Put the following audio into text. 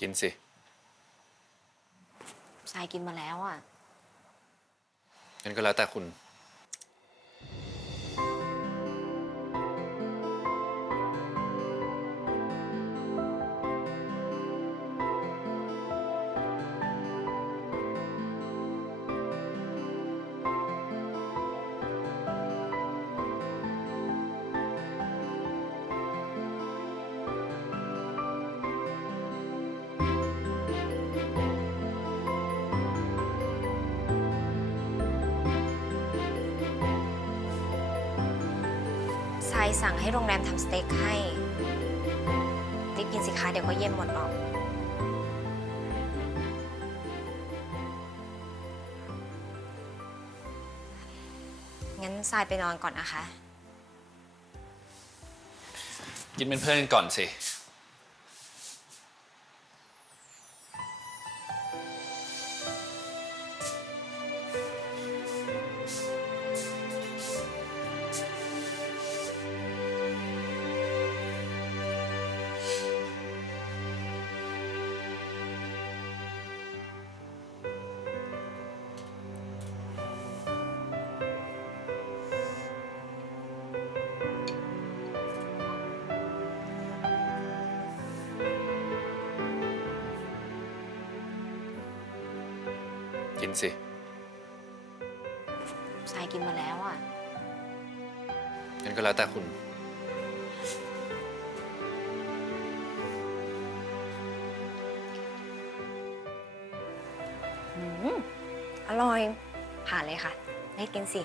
กินสิ ทรายกินมาแล้วอ่ะ งั้นก็แล้วแต่คุณ ทรายสั่งให้โรงแรมทำสเต็กให้รีบกินสิคะเดี๋ยวก็เย็นหมดหรอก งั้นทรายไปนอนก่อนนะคะ กินเป็นเพื่อนกันก่อนสิ กินสิ ทรายกินมาแล้วอ่ะ งั้นก็แล้วแต่คุณ อร่อย ผ่านเลยค่ะ ได้กินสิ